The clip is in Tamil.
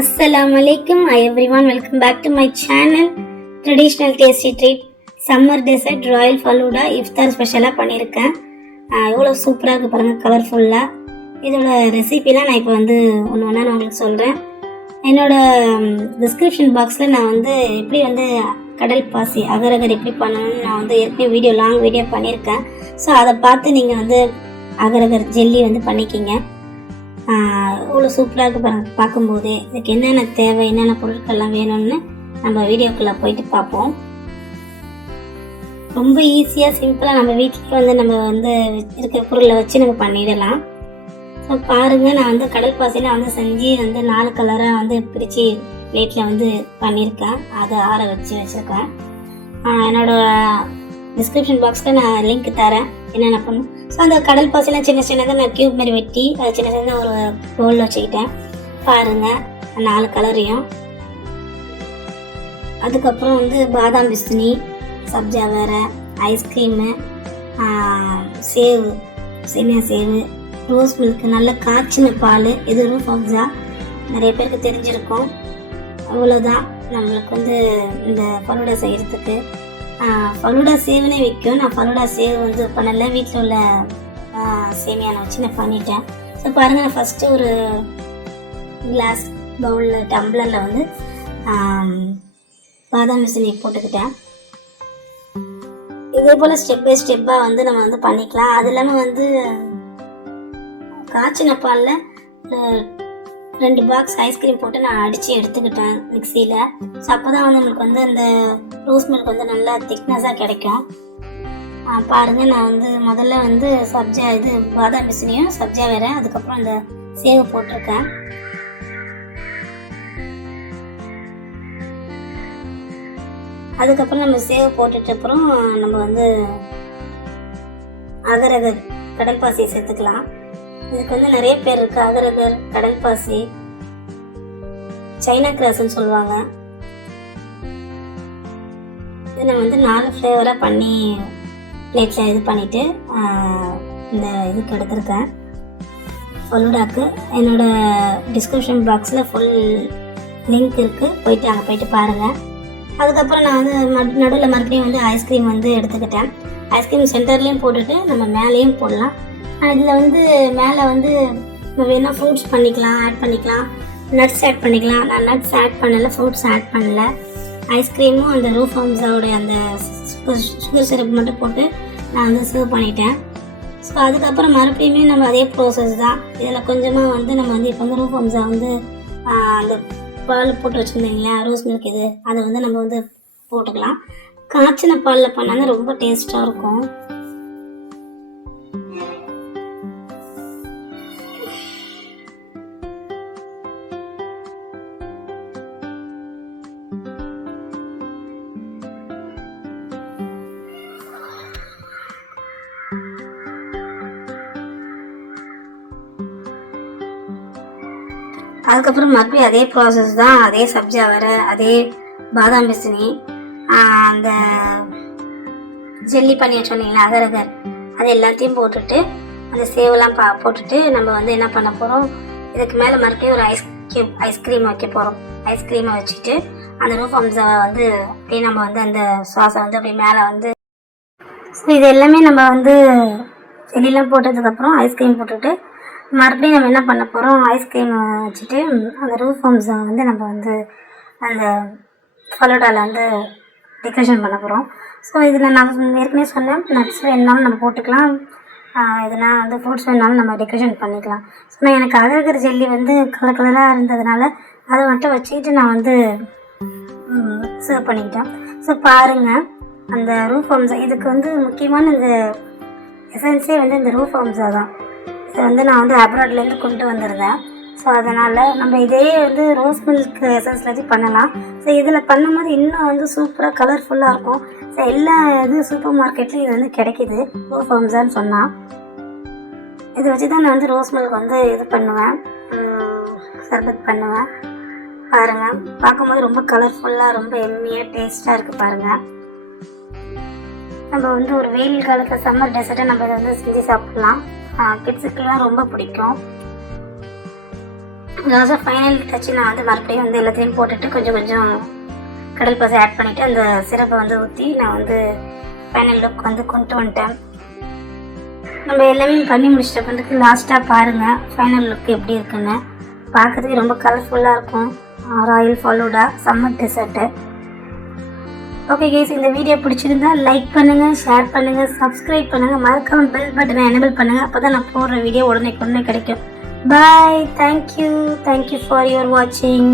Assalamualaikum. Hi everyone, welcome back to my channel. Traditional tasty treat summer dessert royal faluda iftar ஸ்பெஷலாக பண்ணியிருக்கேன். எவ்வளோ சூப்பராக இருக்குது பாருங்கள், கலர்ஃபுல்லாக. இதோட ரெசிபிலாம் நான் இப்போ வந்து ஒன்று ஒன்றா நான் உங்களுக்கு சொல்கிறேன். என்னோடய டிஸ்கிரிப்ஷன் பாக்ஸில் நான் வந்து எப்படி வந்து கடல் பாசி அகரகர் எப்படி பண்ணணும்னு நான் வந்து ஏற்கனவே லாங் வீடியோ பண்ணியிருக்கேன். ஸோ அதை பார்த்து நீங்கள் வந்து அகரகர் ஜெல்லி வந்து பண்ணிக்கிங்க. இவ்வளோ சூப்பராக இருக்குது பாருங்கள் பார்க்கும்போதே. இதுக்கு என்னென்ன தேவை, என்னென்ன பொருட்கள்லாம் வேணும்னு நம்ம வீடியோக்குள்ளே போயிட்டு பார்ப்போம். ரொம்ப ஈஸியாக சிம்பிளாக நம்ம வீட்டிலே வந்து நம்ம வந்து இருக்கிற பொருளை வச்சு நம்ம பண்ணிடலாம். ஸோ பாருங்கள், நான் வந்து கடல் பாசியில் வந்து செஞ்சு வந்து 4 கலராக வந்து பிரித்து பிளேட்டில் வந்து பண்ணியிருக்கேன். அதை ஆற வச்சுருக்கேன். என்னோடய டிஸ்கிரிப்ஷன் பாக்ஸில் நான் லிங்க் தரேன் என்னென்ன பண்ணும். ஸோ அந்த கடல் பாசிலாம் சின்ன சின்னதாக நான் க்யூப் மாதிரி வெட்டி அதை சின்ன சின்னதாக ஒரு பவுலில் வச்சுக்கிட்டேன். பாருங்கள் 4 கலரையும். அதுக்கப்புறம் வந்து பாதாம் பிஸ்னி, சப்ஜா வேறு, ஐஸ்கிரீமு, சேவு, சேமியா சேவு, ரோஸ் மில்க்கு, நல்ல காய்ச்சின பால். இது ரூஃப் அப்ஸா நிறைய பேருக்கு தெரிஞ்சிருக்கும். அவ்வளோதான் நம்மளுக்கு வந்து இந்த ஃபலூடா செய்கிறதுக்கு. ஃபலூடா சேவுனே விற்கும். நான் ஃபலூடா சேவு வந்து பண்ணலை, வீட்டில் உள்ள சேமியானை வச்சு நான் பண்ணிட்டேன். ஸோ பாருங்கள், நான் ஃபஸ்ட்டு ஒரு கிளாஸ் பவுலில் டம்ளரில் வந்து பாதாம் பிசினி போட்டுக்கிட்டேன். இதே போல் ஸ்டெப் பை ஸ்டெப்பாக வந்து நம்ம வந்து பண்ணிக்கலாம். அது இல்லாமல் வந்து காய்ச்சின பாலில் 2 பாக்ஸ் ஐஸ்கிரீம் போட்டு நான் அடித்து எடுத்துக்கிட்டேன் மிக்சியில். ஸோ அப்போ தான் வந்து நம்மளுக்கு வந்து அந்த ரோஸ் மில்க் வந்து நல்லா திக்னஸாக கிடைக்கும். பாருங்கள், நான் வந்து முதல்ல வந்து சப்ஜா இது பாதாம் பிசினியும் சப்ஜா வேறு, அதுக்கப்புறம் அந்த சேவு போட்டிருக்கேன். அதுக்கப்புறம் நம்ம சேவு போட்டுட்டு அப்புறம் நம்ம வந்து அகரகர் கடல் பாசியை சேர்த்துக்கலாம். இதுக்கு வந்து நிறைய பேர் இருக்குது. அகரகர், கடல் பாசி, சைனா கிராஸ்ன்னு சொல்லுவாங்க. இது நான் வந்து 4 ஃப்ளேவராக பண்ணி பிளேட்டில் இது பண்ணிவிட்டு இந்த இதுக்கு எடுத்துருக்கேன் ஃபலூடாக்கு. என்னோடய டிஸ்கிரிப்ஷன் பாக்ஸில் ஃபுல் லிங்க் இருக்குது, போயிட்டு அங்கே போயிட்டு பாருங்கள். அதுக்கப்புறம் நான் வந்து நடுவில் மறுபடியும் வந்து ஐஸ்கிரீம் வந்து எடுத்துக்கிட்டேன். ஐஸ்கிரீம் சென்டர்லேயும் போட்டுட்டு நம்ம மேலேயும் போடலாம். இதில் வந்து மேலே வந்து நம்ம வேணால் ஃப்ரூட்ஸ் ஆட் பண்ணிக்கலாம், நட்ஸ் ஆட் பண்ணிக்கலாம். நான் நட்ஸ் ஆட் பண்ணலை, ஃப்ரூட்ஸ் ஆட் பண்ணல. ஐஸ்கிரீமும் அந்த ரூஃப் அம்ஸாவோடைய அந்த சுகர் சிரப் மட்டும் போட்டு நான் வந்து சர்வ் பண்ணிட்டேன். ஸோ அதுக்கப்புறம் மறுபடியுமே நம்ம அதே ப்ராசஸ் தான். இதில் கொஞ்சமாக வந்து நம்ம வந்து இப்போ வந்து ரூஃப் அம்ஸா வந்து அந்த பால் போட்டு வச்சுருந்தீங்களா ரோஸ் மில்க், இது அதை வந்து நம்ம வந்து போட்டுக்கலாம். காய்ச்சின பாலில் பண்ணால் ரொம்ப டேஸ்ட்டாக இருக்கும். அதுக்கப்புறம் மறுபடியும் அதே ப்ராசஸ் தான். அதே சப்ஜா வேறு, அதே பாதாம் பிசினி, அந்த ஜெல்லி பண்ணி வச்சோன்னீங்களா அகரகர், அது எல்லாத்தையும் போட்டுட்டு அந்த சேவெல்லாம் போட்டுட்டு நம்ம வந்து என்ன பண்ண போகிறோம், இதுக்கு மேலே மறுபடியும் ஒரு ஐஸ்கிரீம் வைக்க போகிறோம். ஐஸ்கிரீமை வச்சுட்டு அந்த ரூஃப் அம்ஸாவை வந்து அப்படியே நம்ம வந்து அந்த சாஸை வந்து அப்படியே மேலே வந்து. ஸோ இது எல்லாமே நம்ம வந்து ஜெல்லிலாம் போட்டதுக்கப்புறம் ஐஸ்கிரீம் போட்டுட்டு மறுபடியும் நம்ம என்ன பண்ண போகிறோம், ஐஸ்கிரீம் வச்சுட்டு அந்த ரூஃப் அம்ஸை வந்து நம்ம வந்து அந்த ஃபலூடாவில் வந்து டெக்கரேஷன் பண்ண போகிறோம். ஸோ இதில் நான் ஏற்கனவே சொன்னேன், நட்ஸ் வேணுனாலும் நம்ம போட்டுக்கலாம், எதுனா வந்து ஃப்ரூட்ஸ் வேணுனாலும் நம்ம டெக்கரேஷன் பண்ணிக்கலாம். ஸோ நான் எனக்கு அகரகர் ஜெல்லி வந்து கலர் கலராக இருந்ததுனால அதை மட்டும் வச்சுக்கிட்டு நான் வந்து சர்வ் பண்ணிக்கிட்டேன். ஸோ பாருங்கள், அந்த ரூஃப் அம்ஸா இதுக்கு வந்து முக்கியமான இந்த எசன்ஸே வந்து இந்த ரூஃப் அம்ஸா தான். இதை வந்து நான் வந்து அப்ராட்லேருந்து கொண்டு வந்திருந்தேன். ஸோ அதனால் நம்ம இதே வந்து ரோஸ் மில்க் எசன்ஸில் வச்சு பண்ணலாம். ஸோ இதில் பண்ணும்போது இன்னும் வந்து சூப்பராக கலர்ஃபுல்லாக இருக்கும். ஸோ எல்லா இது சூப்பர் மார்க்கெட்லேயும் இது வந்து கிடைக்கிது, ரூஃப் அம்ஸான்னு சொன்னால். இதை வச்சு தான் நான் வந்து ரோஸ் மில்க் வந்து இது பண்ணுவேன், சர்பத் பண்ணுவேன். பாருங்கள், பார்க்கும்போது ரொம்ப கலர்ஃபுல்லாக ரொம்ப எம்மியாக டேஸ்ட்டாக இருக்குது பாருங்கள். நம்ம வந்து ஒரு வெயில் காலத்தில் சம்மர் டெசர்ட்டை நம்ம இதை வந்து செஞ்சு சாப்பிட்லாம். கிட்ஸுக்கெல்லாம் ரொம்ப பிடிக்கும். லாஸ்ட்டாக ஃபைனல் டச்சு நான் வந்து மறுபடியும் வந்து எல்லாத்தையும் போட்டுட்டு கொஞ்சம் கொஞ்சம் கடல் பாசி ஆட் பண்ணிவிட்டு அந்த சிரப்பை வந்து ஊற்றி நான் வந்து ஃபைனல் லுக் வந்து கொண்டு வந்துட்டேன். நம்ம எல்லாமே பண்ணி முடிச்சிட்ட பிறகு லாஸ்ட்டாக பாருங்கள் ஃபைனல் லுக் எப்படி இருக்குன்னு. பார்க்குறதுக்கு ரொம்ப கலர்ஃபுல்லாக இருக்கும். Royal falooda summer dessert. Okay guys, இந்த வீடியோ பிடிச்சிருந்தா லைக் பண்ணுங்கள், ஷேர் பண்ணுங்கள், சப்ஸ்கிரைப் பண்ணுங்கள், மறக்காமல் பெல் பட்டனை எனேபிள் பண்ணுங்கள். அப்போ தான் நான் போடுற வீடியோ உடனே கிடைக்கும். பாய், தேங்க்யூ ஃபார் யுவர் வாட்சிங்.